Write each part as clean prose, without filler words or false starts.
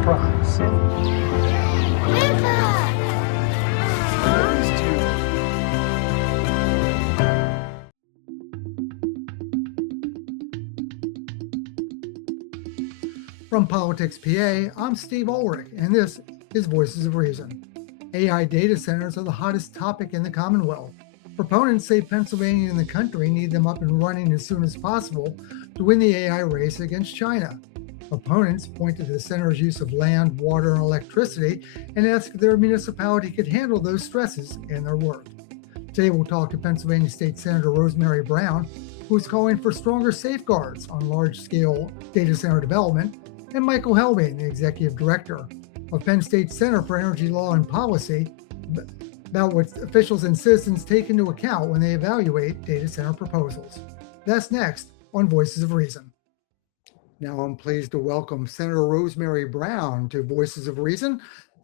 enterprise. From PoliticsPA, I'm Steve Ulrich, and this is Voices of Reason. AI data centers are the hottest topic in the Commonwealth. Proponents say Pennsylvania and the country need them up and running as soon as possible to win the AI race against China. Opponents point to the center's use of land, water, and electricity and ask if their municipality could handle those stresses and their work. Today, we'll talk to Pennsylvania State Senator Rosemary Brown, who is calling for stronger safeguards on large-scale data center development, and Michael Helbing, the Executive Director of Penn State Center for Energy Law and Policy, about what officials and citizens take into account when they evaluate data center proposals. That's next on Voices of Reason. Now I'm pleased to welcome Senator Rosemary Brown to Voices of Reason.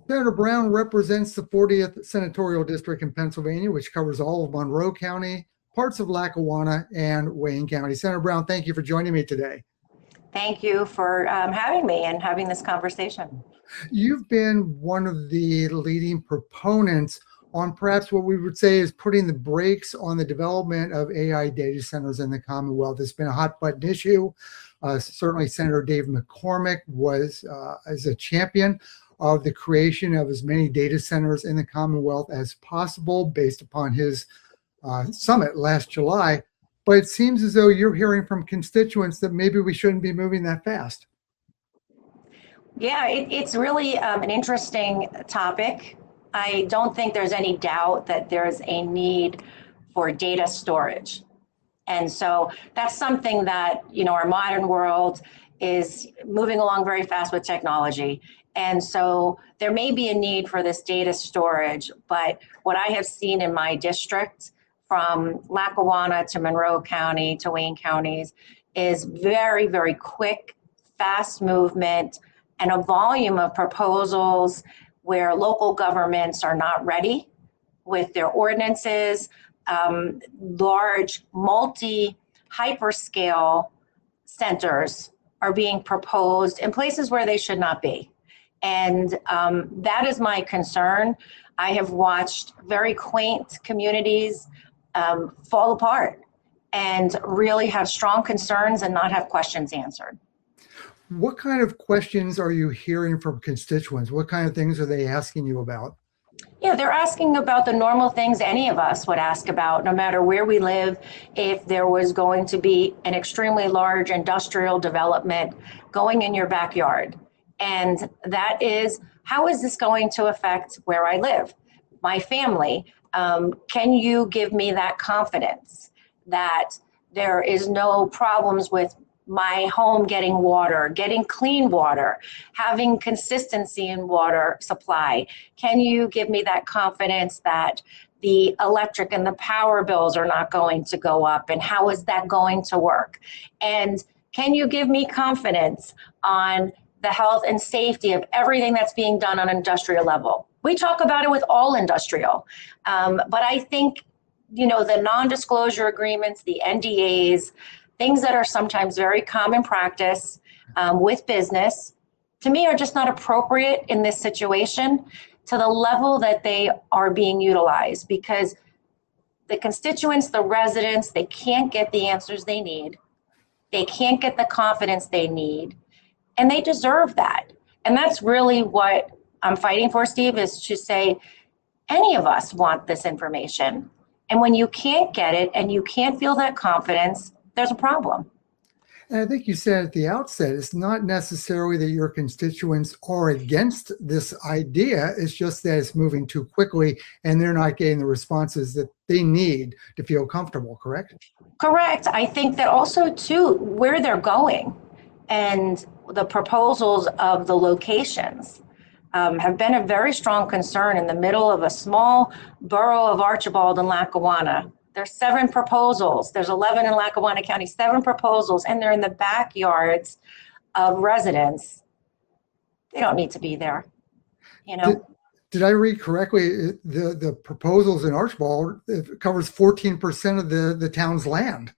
Senator Brown represents the 40th Senatorial District in Pennsylvania, which covers all of Monroe County, parts of Lackawanna, and Wayne County. Senator Brown, thank you for joining me today. Thank you for having me and having this conversation. You've been one of the leading proponents on perhaps what we would say is putting the brakes on the development of AI data centers in the Commonwealth. It's been a hot button issue. Certainly Senator Dave McCormick was as a champion of the creation of as many data centers in the Commonwealth as possible based upon his summit last July. But it seems as though you're hearing from constituents that maybe we shouldn't be moving that fast. Yeah, it's really an interesting topic. I don't think there's any doubt that there's a need for data storage. And so that's something that, our modern world is moving along very fast with technology. And so there may be a need for this data storage, but what I have seen in my district from Lackawanna to Monroe County to Wayne counties is very, very quick, fast movement and a volume of proposals where local governments are not ready with their ordinances, large multi-hyperscale centers are being proposed in places where they should not be. And that is my concern. I have watched very quaint communities fall apart and really have strong concerns and not have questions answered. What kind of questions are you hearing from constituents? What kind of things are they asking you about? Yeah, they're asking about the normal things any of us would ask about, no matter where we live. If there was going to be an extremely large industrial development going in your backyard, and that is, how is this going to affect where I live, my family? Can you give me that confidence that there is no problems with my home getting water, getting clean water, having consistency in water supply? Can you give me that confidence that the electric and the power bills are not going to go up, and how is that going to work? And can you give me confidence on the health and safety of everything that's being done on an industrial level? We talk about it with all industrial, but I think, the non-disclosure agreements, the NDAs, things that are sometimes very common practice with business, to me, are just not appropriate in this situation to the level that they are being utilized, because the constituents, the residents, they can't get the answers they need. They can't get the confidence they need, and they deserve that. And that's really what I'm fighting for, Steve, is to say, any of us want this information. And when you can't get it and you can't feel that confidence, there's a problem. And I think you said at the outset, it's not necessarily that your constituents are against this idea. It's just that it's moving too quickly and they're not getting the responses that they need to feel comfortable, correct? Correct. I think that also, too, where they're going and the proposals of the locations have been a very strong concern in the middle of a small borough of Archibald and Lackawanna. There's 7 proposals. There's 11 in Lackawanna County, 7 proposals, and they're in the backyards of residents. They don't need to be there, Did I read correctly? The proposals in Archibald, it covers 14% of the town's land.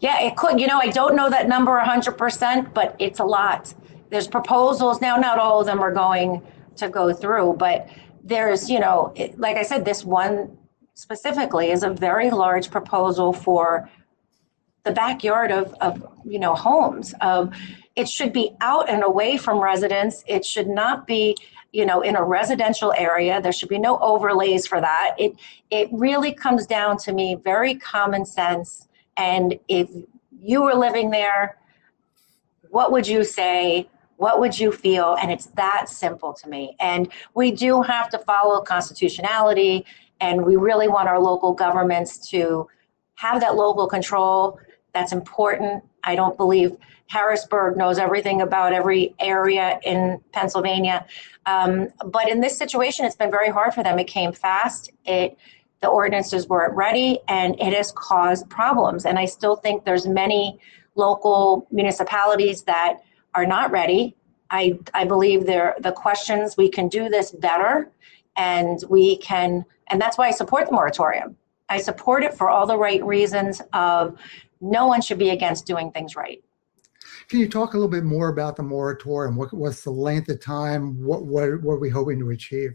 Yeah, it could. I don't know that number 100%, but it's a lot. there's proposals now, not all of them are going to go through, but there's, like I said, this one specifically is a very large proposal for the backyard of homes. It should be out and away from residents. It should not be, in a residential area. There should be no overlays for that. It really comes down to me, very common sense. And if you were living there, what would you say? What would you feel? And it's that simple to me. And we do have to follow constitutionality, and we really want our local governments to have that local control. That's important. I don't believe Harrisburg knows everything about every area in Pennsylvania. But in this situation, it's been very hard for them. It came fast. The ordinances weren't ready, and it has caused problems. And I still think there's many local municipalities that are not ready. I believe the questions, we can do this better, and that's why I support the moratorium. I support it for all the right reasons of no one should be against doing things right. Can you talk a little bit more about the moratorium? What's the length of time? What are we hoping to achieve?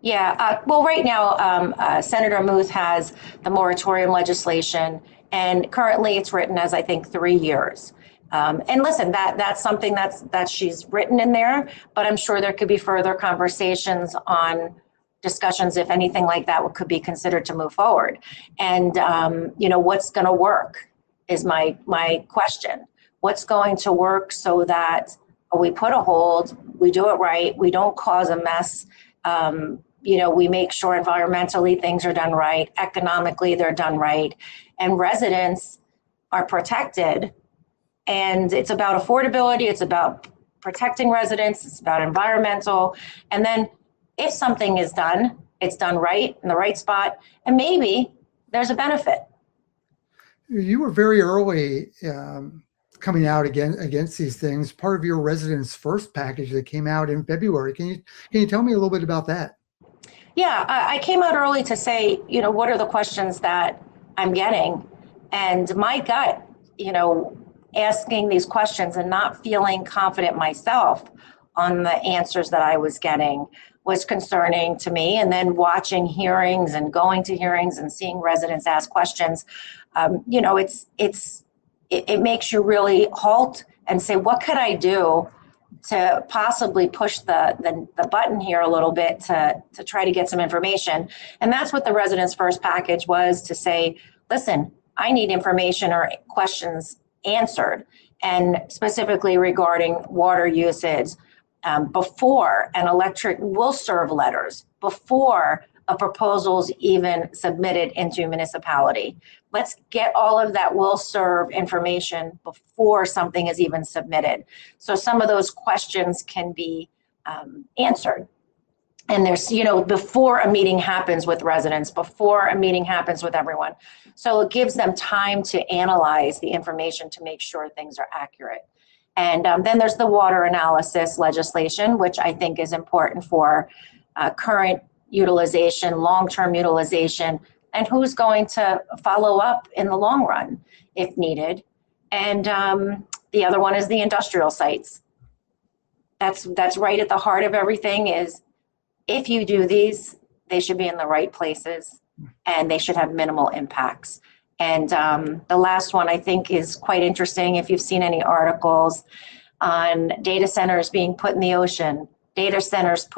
Yeah, well, right now, Senator Muth has the moratorium legislation, and currently it's written as, I think, 3 years. And listen, that's something that she's written in there, but I'm sure there could be further conversations on discussions if anything like that could be considered to move forward. And what's going to work is my question. What's going to work so that we put a hold, we do it right, we don't cause a mess, we make sure environmentally things are done right, economically they're done right, and residents are protected. And it's about affordability, it's about protecting residents, it's about environmental. And then if something is done, it's done right in the right spot, and maybe there's a benefit. You were very early coming out against these things. Part of your Residents First package that came out in February. Can you tell me a little bit about that? Yeah, I came out early to say, what are the questions that I'm getting? And my gut, asking these questions and not feeling confident myself on the answers that I was getting was concerning to me. And then watching hearings and going to hearings and seeing residents ask questions, it makes you really halt and say, what could I do to possibly push the button here a little bit to try to get some information? And that's what the Residents First package was, to say, listen, I need information or questions answered, and specifically regarding water usage, before an electric will serve letters, before a proposal's even submitted into municipality. Let's get all of that will serve information before something is even submitted. So some of those questions can be answered. And there's, before a meeting happens with residents, before a meeting happens with everyone. So it gives them time to analyze the information to make sure things are accurate. And then there's the water analysis legislation, which I think is important for current utilization, long-term utilization, and who's going to follow up in the long run if needed. And the other one is the industrial sites. That's right at the heart of everything. Is if you do these, they should be in the right places and they should have minimal impacts. And the last one I think is quite interesting. If you've seen any articles on data centers being put in the ocean, data centers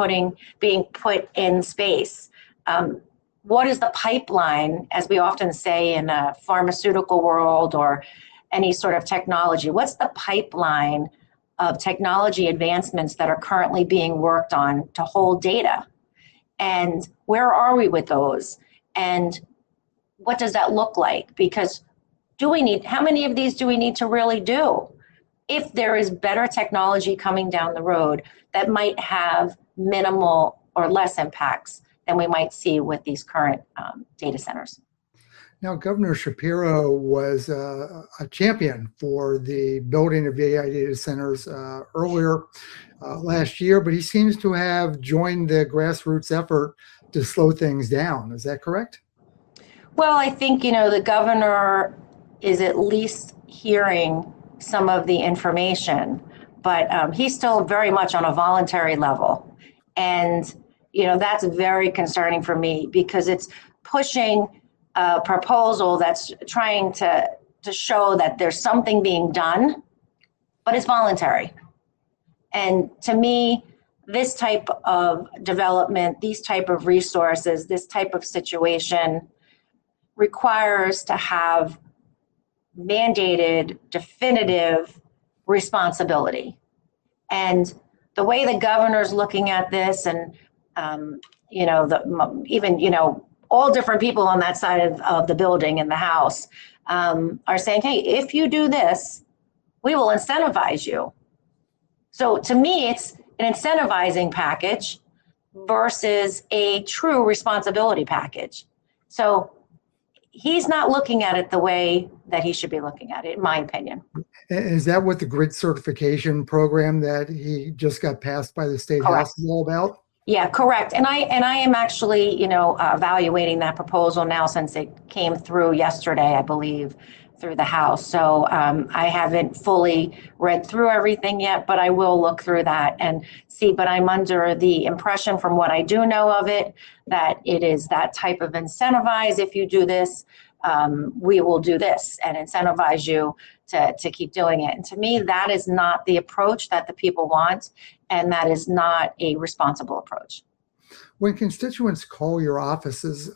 being put in space, what is the pipeline, as we often say in a pharmaceutical world or any sort of technology, what's the pipeline of technology advancements that are currently being worked on to hold data? And where are we with those? And what does that look like? Because how many of these do we need to really do? If there is better technology coming down the road that might have minimal or less impacts than we might see with these current data centers. Now, Governor Shapiro was a champion for the building of AI data centers earlier last year, but he seems to have joined the grassroots effort to slow things down. Is that correct? Well, I think, the governor is at least hearing some of the information, but he's still very much on a voluntary level. And, that's very concerning for me because it's pushing a proposal that's trying to show that there's something being done, but it's voluntary. And to me, this type of development, these type of resources, this type of situation requires to have mandated, definitive responsibility. And the way the governor's looking at this, and even all different people on that side of the building in the House are saying, hey, if you do this, we will incentivize you. So to me, it's an incentivizing package versus a true responsibility package. So he's not looking at it the way that he should be looking at it, in my opinion. Is that what the grid certification program that he just got passed by the state Correct. House is all about? Yeah, correct. And I am actually, evaluating that proposal now since it came through yesterday, I believe, through the House. So I haven't fully read through everything yet, but I will look through that and see. But I'm under the impression from what I do know of it, that it is that type of incentivize. If you do this, we will do this and incentivize you to keep doing it. And to me, that is not the approach that the people want. And that is not a responsible approach. When constituents call your offices,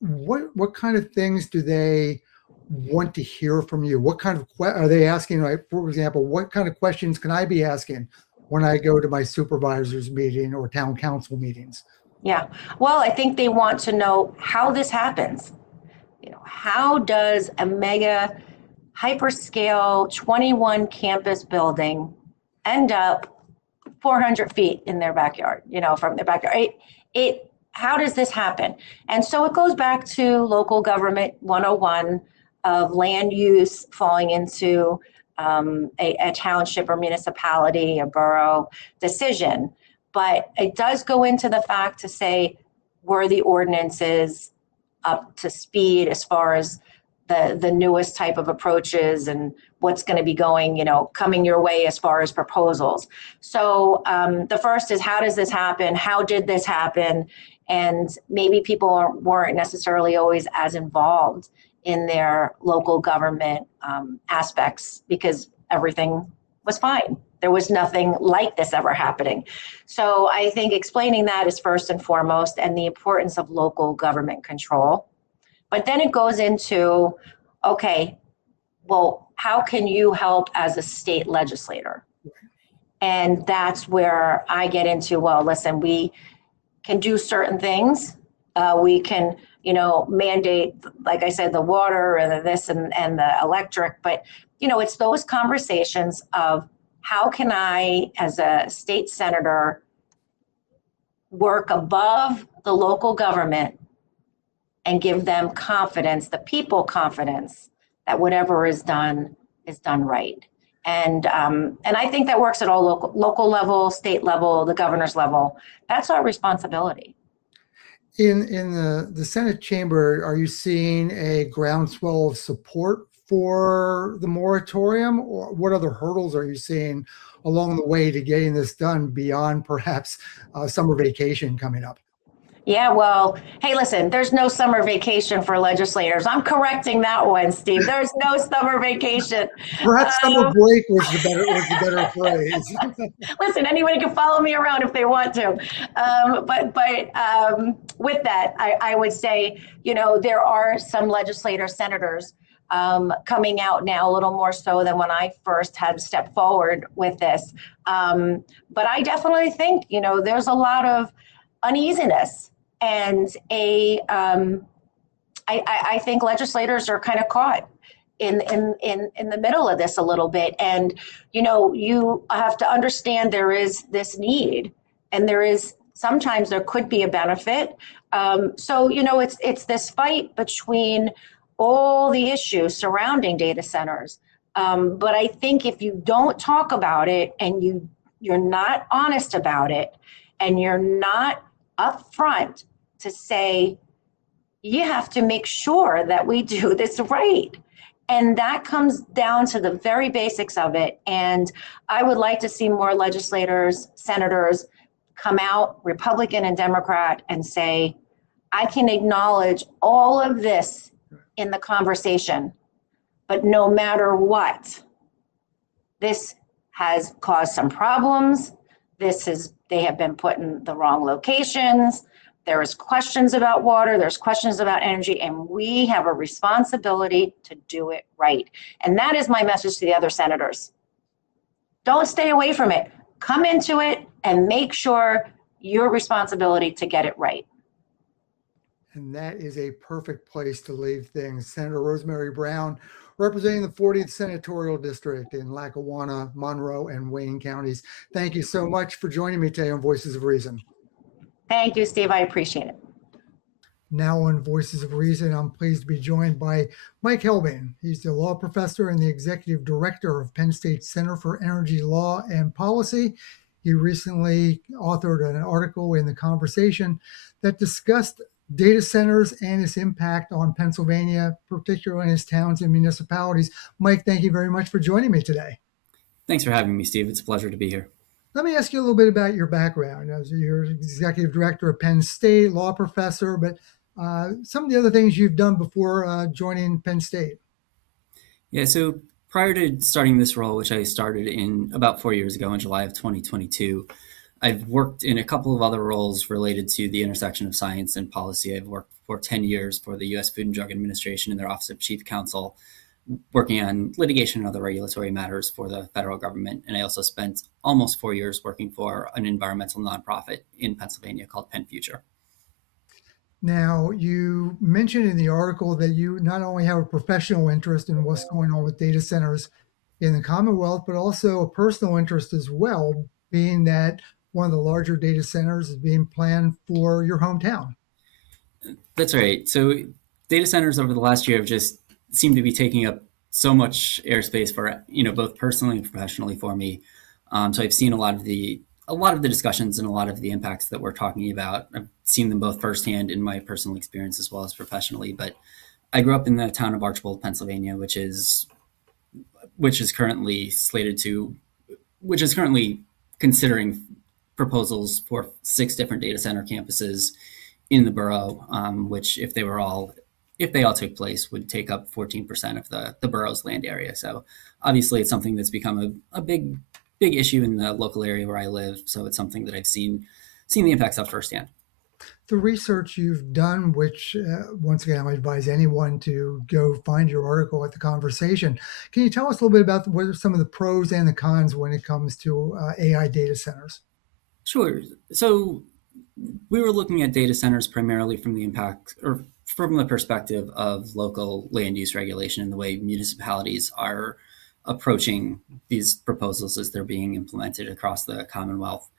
what kind of things do they want to hear from you? What kind of are they asking? Like, for example, what kind of questions can I be asking when I go to my supervisor's meeting or town council meetings? Yeah, well, I think they want to know how this happens. How does a mega hyperscale 21 campus building end up 400 feet in their backyard, from their backyard? How does this happen? And so it goes back to local government 101 of land use falling into a township or municipality, a borough decision. But it does go into the fact to say, were the ordinances up to speed as far as the newest type of approaches and what's going to be going, coming your way as far as proposals. So the first is, how does this happen? How did this happen? And maybe people weren't necessarily always as involved in their local government aspects because everything was fine. There was nothing like this ever happening. So I think explaining that is first and foremost, and the importance of local government control. But then it goes into, okay, well, how can you help as a state legislator? And that's where I get into, well, listen, we can do certain things. We can, mandate, like I said, the water and the this and the electric, but, it's those conversations of how can I, as a state senator, work above the local government and give them confidence, the people confidence, that whatever is done right. And I think that works at all local level, state level, the governor's level. That's our responsibility. In the Senate chamber, are you seeing a groundswell of support for the moratorium, or what other hurdles are you seeing along the way to getting this done beyond perhaps summer vacation coming up? Yeah, well, hey, listen, there's no summer vacation for legislators. I'm correcting that one, Steve. There's no summer vacation. Perhaps summer break was the better phrase. Listen, anybody can follow me around if they want to. But with that, I would say, there are some legislators, senators coming out now a little more so than when I first had stepped forward with this. But I definitely think, there's a lot of uneasiness. And I think legislators are kind of caught in the middle of this a little bit. And, you have to understand there is this need, and sometimes there could be a benefit. So, it's this fight between all the issues surrounding data centers. But I think if you don't talk about it and you're not honest about it, and you're not upfront to say, you have to make sure that we do this right. And that comes down to the very basics of it. And I would like to see more legislators, senators come out, Republican and Democrat, and say, I can acknowledge all of this in the conversation, but no matter what, this has caused some problems. They have been put in the wrong locations. There is questions about water, there's questions about energy, and we have a responsibility to do it right. And that is my message to the other senators. Don't stay away from it. Come into it and make sure your responsibility to get it right. And that is a perfect place to leave things. Senator Rosemary Brown, representing the 40th Senatorial District in Lackawanna, Monroe, and Wayne counties. Thank you so much for joining me today on Voices of Reason. Thank you, Steve. I appreciate it. Now on Voices of Reason, I'm pleased to be joined by Mike Helbing. He's the law professor and the executive director of Penn State Center for Energy Law and Policy. He recently authored an article in The Conversation that discussed data centers and its impact on Pennsylvania, particularly in its towns and municipalities. Mike, thank you very much for joining me today. Thanks for having me, Steve. It's a pleasure to be here. Let me ask you a little bit about your background. As you're executive director of Penn State, law professor, but some of the other things you've done before joining Penn State. Yeah, so prior to starting this role, which I started in about 4 years ago in July of 2022, I've worked in a couple of other roles related to the intersection of science and policy. I've worked for 10 years for the U.S. Food and Drug Administration in their Office of Chief Counsel, working on litigation and other regulatory matters for the federal government. And I also spent almost 4 years working for an environmental nonprofit in Pennsylvania called Penn Future. Now, you mentioned in the article that you not only have a professional interest in what's going on with data centers in the Commonwealth, but also a personal interest as well, being that one of the larger data centers is being planned for your hometown. That's right. So data centers over the last year have just seemed to be taking up so much airspace for, both personally and professionally for me. So I've seen a lot of the discussions and a lot of the impacts that we're talking about. I've seen them both firsthand in my personal experience as well as professionally. But I grew up in the town of Archbold, Pennsylvania, which is currently considering proposals for 6 different data center campuses in the borough, which if they all took place would take up 14% of the borough's land area. So obviously it's something that's become a big issue in the local area where I live. So it's something that I've seen the impacts of firsthand. The research you've done, which once again, I advise anyone to go find your article at The Conversation. Can you tell us a little bit about what are some of the pros and the cons when it comes to AI data centers? Sure. So we were looking at data centers primarily from the impact or from the perspective of local land use regulation and the way municipalities are approaching these proposals as they're being implemented across the Commonwealth.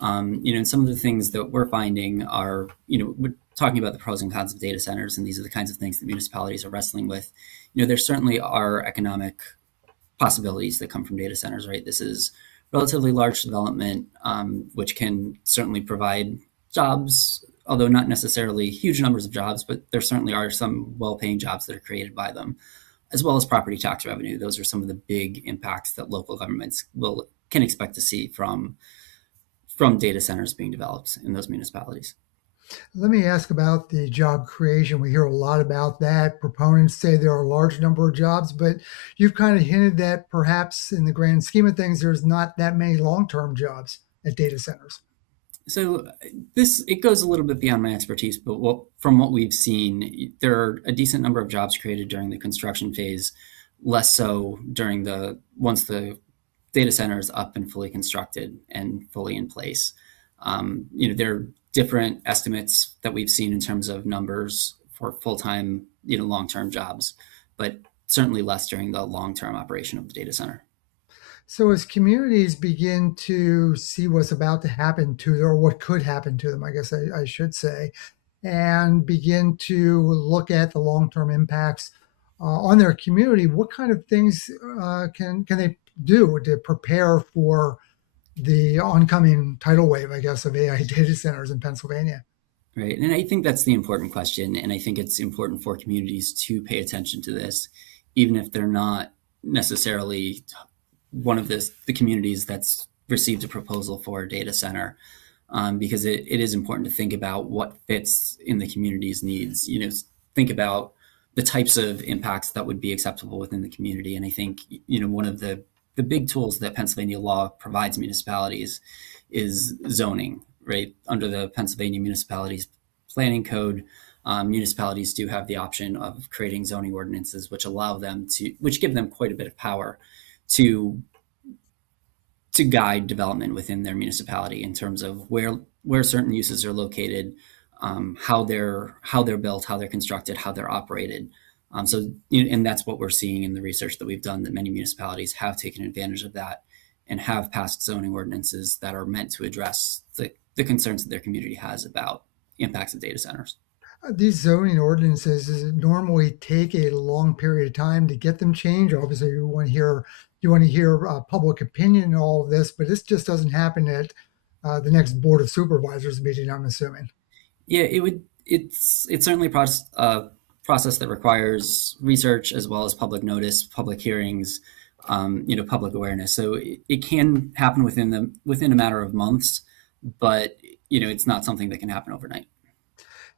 And some of the things that we're finding are, we're talking about the pros and cons of data centers, and these are the kinds of things that municipalities are wrestling with. There certainly are economic possibilities that come from data centers, right? This is relatively large development, which can certainly provide jobs, although not necessarily huge numbers of jobs, but there certainly are some well-paying jobs that are created by them, as well as property tax revenue. Those are some of the big impacts that local governments can expect to see from data centers being developed in those municipalities. Let me ask about the job creation. We hear a lot about that. Proponents say there are a large number of jobs, but you've kind of hinted that perhaps in the grand scheme of things, there's not that many long-term jobs at data centers. So it goes a little bit beyond my expertise, but from what we've seen, there are a decent number of jobs created during the construction phase, less so once the data center is up and fully constructed and fully in place. There are different estimates that we've seen in terms of numbers for full-time, long-term jobs, but certainly less during the long-term operation of the data center. So as communities begin to see what's about to happen to them, or what could happen to them, I guess I should say, and begin to look at the long-term impacts on their community, what kind of things can they do to prepare for the oncoming tidal wave, I guess, of AI data centers in Pennsylvania? Right. And I think that's the important question. And I think it's important for communities to pay attention to this. even if they're not necessarily one of the communities that's received a proposal for a data center, because it is important to think about what fits in the community's needs. Think about the types of impacts that would be acceptable within the community. And I think, one of the big tools that Pennsylvania law provides municipalities is zoning, right? Under the Pennsylvania Municipalities Planning Code, municipalities do have the option of creating zoning ordinances, which give them quite a bit of power to guide development within their municipality in terms of where certain uses are located, how they're built, how they're constructed, how they're operated. And that's what we're seeing in the research that we've done, that many municipalities have taken advantage of that and have passed zoning ordinances that are meant to address the concerns that their community has about impacts of data centers. These zoning ordinances, does it normally take a long period of time to get them changed? Obviously, you want to hear public opinion and all of this, but this just doesn't happen at the next Board of Supervisors meeting, I'm assuming. Yeah, it's certainly a process that requires research as well as public notice, public hearings, public awareness. So it can happen within a matter of months, but it's not something that can happen overnight.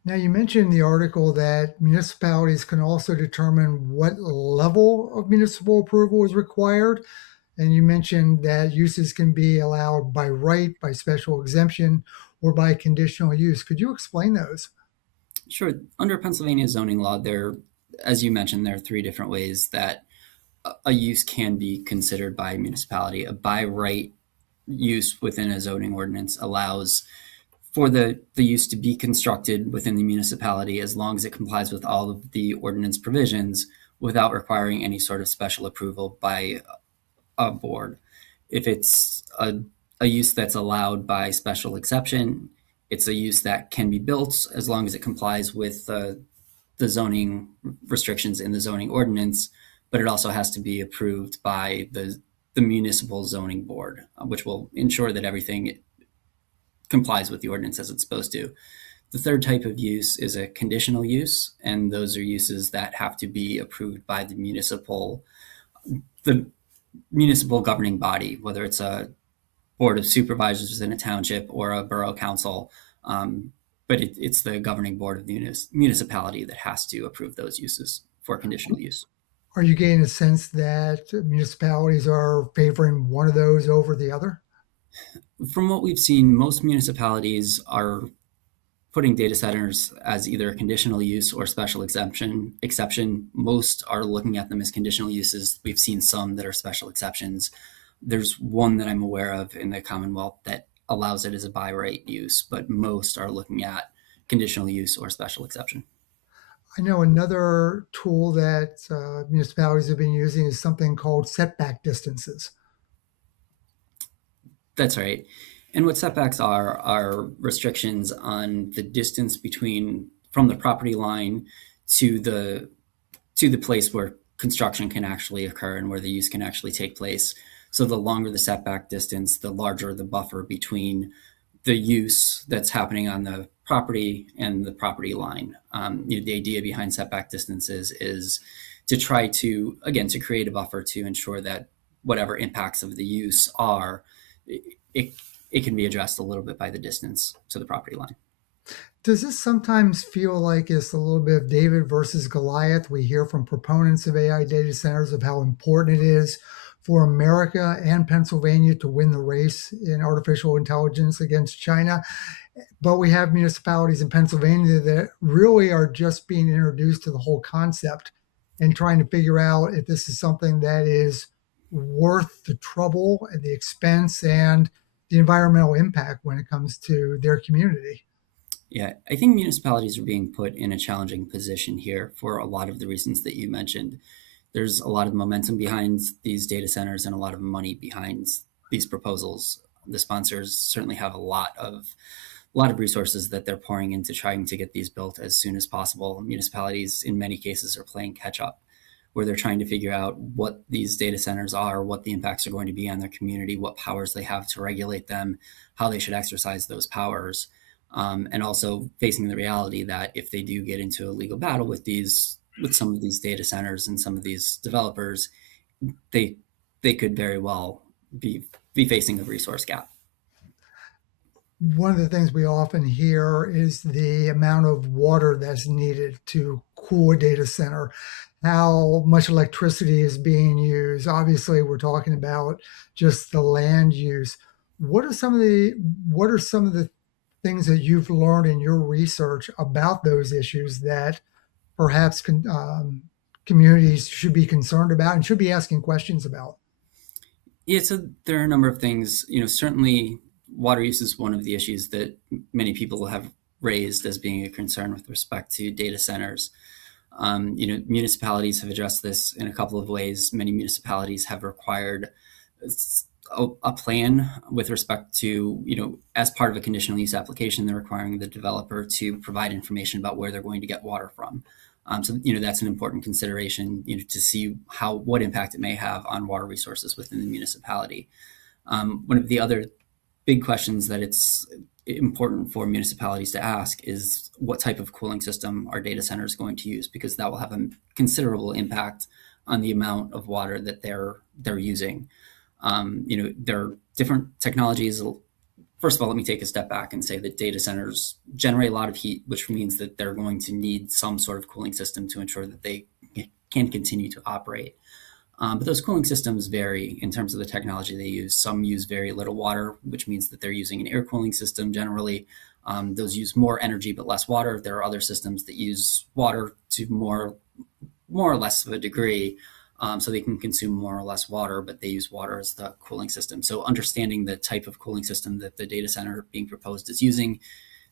Now, you mentioned in the article that municipalities can also determine what level of municipal approval is required. And you mentioned that uses can be allowed by right, by special exemption, or by conditional use. Could you explain those? Sure. Under Pennsylvania zoning law, as you mentioned, there are three different ways that a use can be considered by a municipality. A by right use within a zoning ordinance allows for the use to be constructed within the municipality as long as it complies with all of the ordinance provisions without requiring any sort of special approval by a board. If it's a use that's allowed by special exception, it's a use that can be built as long as it complies with the zoning restrictions in the zoning ordinance, but it also has to be approved by the municipal zoning board, which will ensure that everything complies with the ordinance as it's supposed to. The third type of use is a conditional use, and those are uses that have to be approved by the municipal governing body, whether it's a board of supervisors within a township or a borough council. But it's the governing board of the municipality that has to approve those uses for conditional use. Are you getting a sense that municipalities are favoring one of those over the other? From what we've seen, most municipalities are putting data centers as either a conditional use or special exception. Most are looking at them as conditional uses. We've seen some that are special exceptions. There's one that I'm aware of in the Commonwealth that allows it as a by right use, but most are looking at conditional use or special exception. I know another tool that municipalities have been using is something called setback distances. That's right. And what setbacks are restrictions on the distance from the property line to the place where construction can actually occur and where the use can actually take place. So the longer the setback distance, the larger the buffer between the use that's happening on the property and the property line. The idea behind setback distances is to try to create a buffer to ensure that whatever impacts of the use are, it can be addressed a little bit by the distance to the property line. Does this sometimes feel like it's a little bit of David versus Goliath? We hear from proponents of AI data centers of how important it is for America and Pennsylvania to win the race in artificial intelligence against China. But we have municipalities in Pennsylvania that really are just being introduced to the whole concept and trying to figure out if this is something that is worth the trouble and the expense and the environmental impact when it comes to their community. Yeah, I think municipalities are being put in a challenging position here for a lot of the reasons that you mentioned. There's a lot of momentum behind these data centers and a lot of money behind these proposals. The sponsors certainly have a lot of resources that they're pouring into trying to get these built as soon as possible. Municipalities, in many cases, are playing catch up, where they're trying to figure out what these data centers are, what the impacts are going to be on their community, what powers they have to regulate them, how they should exercise those powers, and also facing the reality that if they do get into a legal battle with these some of these data centers and some of these developers, they could very well be facing a resource gap. One of the things we often hear is the amount of water that's needed to cool a data center, how much electricity is being used. Obviously, we're talking about just the land use. What are some of the things that you've learned in your research about those issues that perhaps communities should be concerned about and should be asking questions about? Yeah, so there are a number of things. Certainly water use is one of the issues that many people have raised as being a concern with respect to data centers. Municipalities have addressed this in a couple of ways. Many municipalities have required a plan with respect to, as part of a conditional use application, they're requiring the developer to provide information about where they're going to get water from. So that's an important consideration, to see what impact it may have on water resources within the municipality. One of the other big questions that it's important for municipalities to ask is what type of cooling system are data centers going to use, because that will have a considerable impact on the amount of water that they're using. There are different technologies. First of all, let me take a step back and say that data centers generate a lot of heat, which means that they're going to need some sort of cooling system to ensure that they can continue to operate. But those cooling systems vary in terms of the technology they use. Some use very little water, which means that they're using an air cooling system generally. Those use more energy but less water. There are other systems that use water to more or less of a degree, so they can consume more or less water, but they use water as the cooling system. So understanding the type of cooling system that the data center being proposed is using,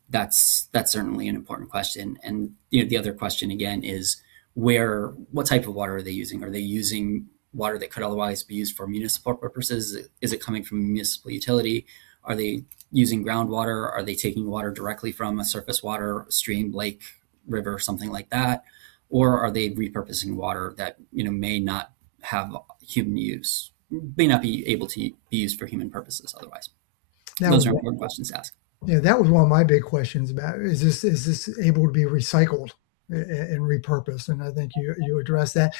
that's certainly an important question. And the other question again is what type of water are they using? Are they using water that could otherwise be used for municipal purposes? Is it coming from a municipal utility? Are they using groundwater? Are they taking water directly from a surface water stream, lake, river, something like that? Or are they repurposing water that may not have human use, may not be able to be used for human purposes otherwise? Those are important questions to ask. Yeah, that was one of my big questions about is this able to be recycled and repurposed? And I think you addressed that.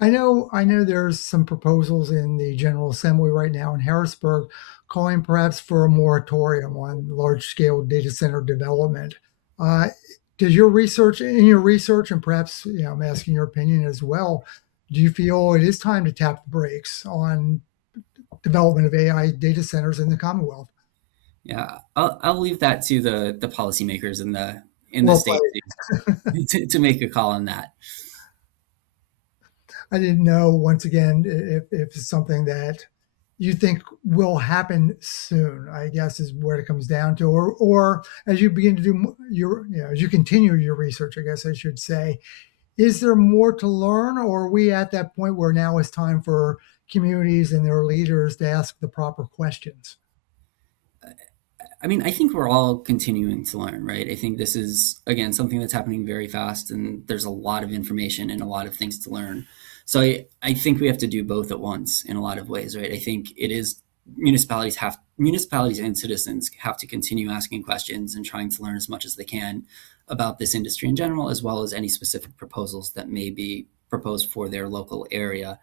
I know there's some proposals in the General Assembly right now in Harrisburg calling perhaps for a moratorium on large scale data center development. Does your research, and perhaps I'm asking your opinion as well, do you feel it is time to tap the brakes on development of AI data centers in the Commonwealth? Yeah, I'll leave that to the policymakers in the Well state to make a call on that. I didn't know, once again, if it's something that you think will happen soon, I guess is where it comes down to, or as you begin to do as you continue your research, I guess I should say, is there more to learn, or are we at that point where now it's time for communities and their leaders to ask the proper questions? I mean, I think we're all continuing to learn, right? I think this is, again, something that's happening very fast, and there's a lot of information and a lot of things to learn. So I think we have to do both at once in a lot of ways, right? I think it is municipalities and citizens have to continue asking questions and trying to learn as much as they can about this industry in general, as well as any specific proposals that may be proposed for their local area.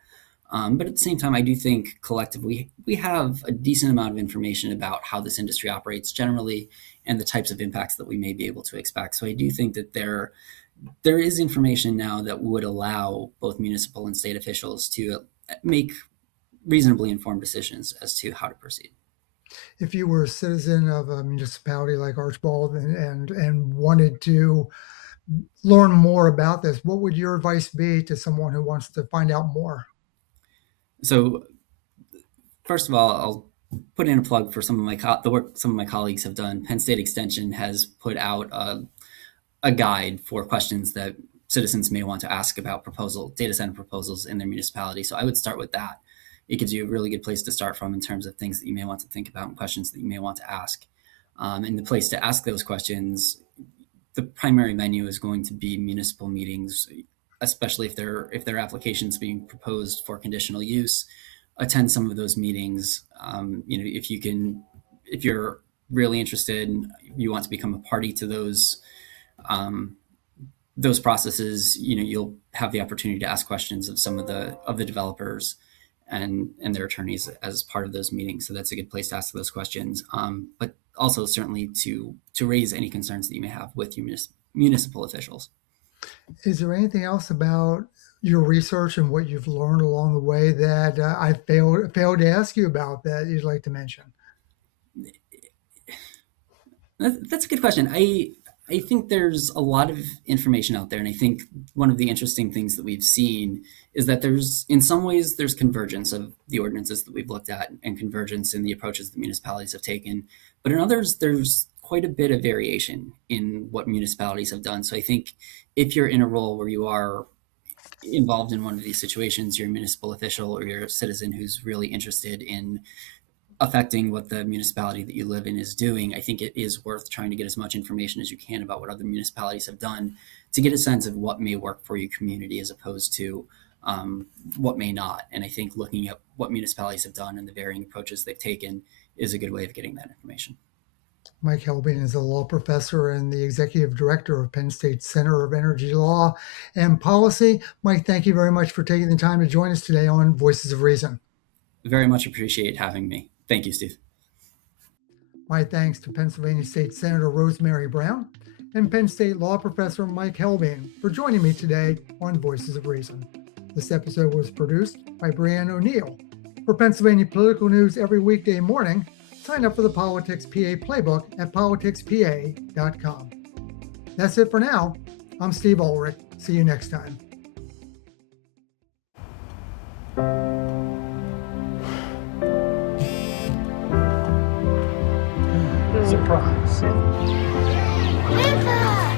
But at the same time, I do think collectively we have a decent amount of information about how this industry operates generally and the types of impacts that we may be able to expect. So I do think that there is information now that would allow both municipal and state officials to make reasonably informed decisions as to how to proceed. If you were a citizen of a municipality like Archbald and wanted to learn more about this, what would your advice be to someone who wants to find out more? So first of all, I'll put in a plug for some of the work some of my colleagues have done. Penn State Extension has put out a guide for questions that citizens may want to ask about data center proposals in their municipality. So I would start with that. It gives you a really good place to start from in terms of things that you may want to think about and questions that you may want to ask. And the place to ask those questions, the primary venue is going to be municipal meetings, especially if their applications being proposed for conditional use. Attend some of those meetings. If you're really interested and you want to become a party to those those processes, you'll have the opportunity to ask questions of some of the developers and their attorneys as part of those meetings. So that's a good place to ask those questions. But also certainly to raise any concerns that you may have with your municipal officials. Is there anything else about your research and what you've learned along the way that I failed to ask you about that you'd like to mention? That's a good question. I think there's a lot of information out there, and I think one of the interesting things that we've seen is that in some ways, there's convergence of the ordinances that we've looked at and convergence in the approaches that municipalities have taken. But in others, there's quite a bit of variation in what municipalities have done. So I think if you're in a role where you are involved in one of these situations, you're a municipal official or you're a citizen who's really interested in affecting what the municipality that you live in is doing, I think it is worth trying to get as much information as you can about what other municipalities have done to get a sense of what may work for your community as opposed to what may not. And I think looking at what municipalities have done and the varying approaches they've taken is a good way of getting that information. Mike Helbing is a law professor and the executive director of Penn State Center of Energy Law and Policy. Mike, thank you very much for taking the time to join us today on Voices of Reason. Very much appreciate having me. Thank you, Steve. My thanks to Pennsylvania State Senator Rosemary Brown and Penn State law professor Mike Helbing for joining me today on Voices of Reason. This episode was produced by Brianne O'Neill. For Pennsylvania political news every weekday morning, sign up for the PoliticsPA Playbook at PoliticsPA.com. That's it for now. I'm Steve Ulrich. See you next time. Surprise. Grandpa!